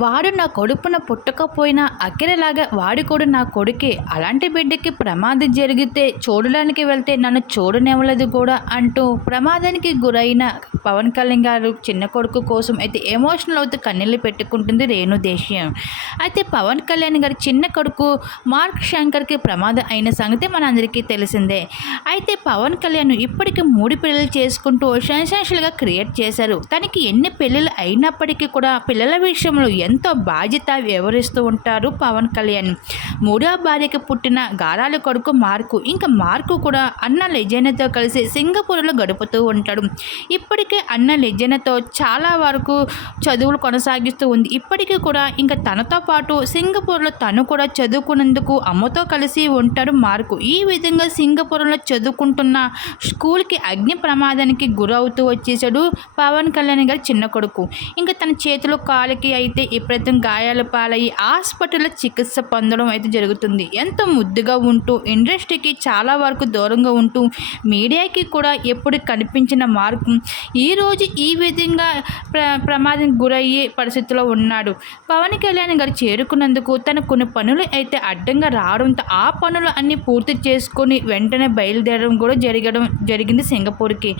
వాడు నా కడుపున పుట్టకపోయినా అఖిలలాగా వాడు కూడా నా కొడుకే. అలాంటి బిడ్డకి ప్రమాదం జరిగితే చూడడానికి వెళ్తే నన్ను చూడనివ్వలేదు కూడా అంటూ ప్రమాదానికి గురైన పవన్ కళ్యాణ్ గారు చిన్న కొడుకు కోసం అయితే ఎమోషనల్ అవుతూ కన్నీళ్ళు పెట్టుకుంటుంది రేణు దేశీయం. అయితే పవన్ కళ్యాణ్ గారి చిన్న కొడుకు మార్క్ శంకర్కి ప్రమాదం అయిన సంగతి మనందరికీ తెలిసిందే. అయితే పవన్ కళ్యాణ్ ఇప్పటికీ 3 పెళ్ళిళ్ళు చేసుకుంటూ సెన్సేషనల్గా క్రియేట్ చేశారు. తనకి ఎన్ని పెళ్ళిళ్ళు అయినప్పటికీ కూడా పిల్లల విషయంలో ఎంతో బాధ్యత వ్యవహరిస్తూ ఉంటారు పవన్ కళ్యాణ్. 3వ భార్యకి పుట్టిన గారాల కొడుకు మార్కు. ఇంకా మార్కు కూడా అన్న లెజెండ్తో కలిసి సింగపూర్లో గడుపుతూ ఉంటాడు. ఇప్పటికే అన్న లెజెండ్తో చాలా వరకు చదువులు కొనసాగిస్తూ ఉంది. ఇప్పటికీ కూడా ఇంకా తనతో పాటు సింగపూర్లో తను కూడా చదువుకునేందుకు అమ్మతో కలిసి ఉంటాడు మార్కు. ఈ విధంగా సింగపూర్లో చదువుకుంటున్న స్కూల్కి అగ్ని ప్రమాదానికి గురవుతూ వచ్చేసాడు పవన్ కళ్యాణ్ గారి చిన్న కొడుకు. ఇంకా తన చేతులు కాలికి అయితే విపరీతం గాయాల పాలయ్యి హాస్పిటల్లో చికిత్స పొందడం అయితే జరుగుతుంది. ఎంతో ముద్దుగా ఉంటూ ఇండస్ట్రీకి చాలా వరకు దూరంగా ఉంటూ మీడియాకి కూడా ఎప్పుడు కనిపించిన మార్కు ఈరోజు ఈ విధంగా ప్రమాదానికి గురయ్యే పరిస్థితిలో ఉన్నాడు. పవన్ కళ్యాణ్ గారు చేరుకున్నందుకు తన కొన్ని పనులు అయితే అడ్డంగా రావడంతో ఆ పనులు అన్నీ పూర్తి చేసుకొని వెంటనే బయలుదేరడం కూడా జరిగింది సింగపూర్కి.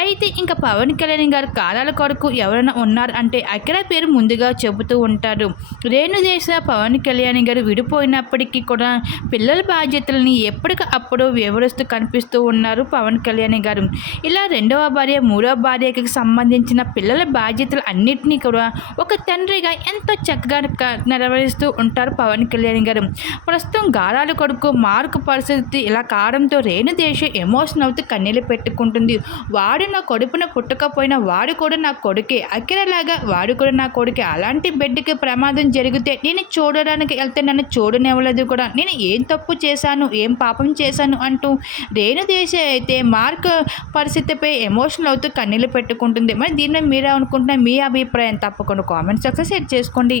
అయితే ఇంకా పవన్ కళ్యాణ్ గారు కాలాల కొరకు ఎవరైనా ఉన్నారు అంటే అఖిల పేరు ముందుగా చెబుతూ ఉంటారు. రేణుదేశ పవన్ కళ్యాణ్ గారు విడిపోయినప్పటికీ కూడా పిల్లల బాధ్యతలని ఎప్పటికప్పుడు వివరిస్తూ కనిపిస్తూ ఉన్నారు పవన్ కళ్యాణ్ గారు. ఇలా 2వ భార్య 3వ భార్యకి సంబంధించిన పిల్లల బాధ్యతలు అన్నింటినీ కూడా ఒక తండ్రిగా ఎంతో చక్కగా నెరవేరుస్తూ ఉంటారు పవన్ కళ్యాణ్ గారు. ప్రస్తుతం గారాల కొడుకు మార్కు పరిస్థితి ఇలా కావడంతో రేణుదేశ ఎమోషన్ అవుతూ కన్నీళ్ళు పెట్టుకుంటుంది. వాడు నా కడుపున పుట్టకపోయినా వాడు కూడా నా కొడుకే. అఖిలలాగా వాడు కూడా నా కొడుకే. అలాంటి బిడ్డకి ప్రమాదం జరిగితే నేను చూడడానికి వెళ్తే నన్ను చూడనివ్వలేదు కూడా. నేను ఏం తప్పు చేశాను, ఏం పాపం చేశాను అంటూ రేణుదేశ అయితే మార్క్ పరిస్థితిపై ఎమోషనల్ అవుతూ కన్నీళ్ళు పెట్టుకుంటుంది. మరి దీన్ని మీరే అనుకుంటున్నా మీ అభిప్రాయం తప్పకుండా కామెంట్ సెక్షన్ షేర్ చేసుకోండి.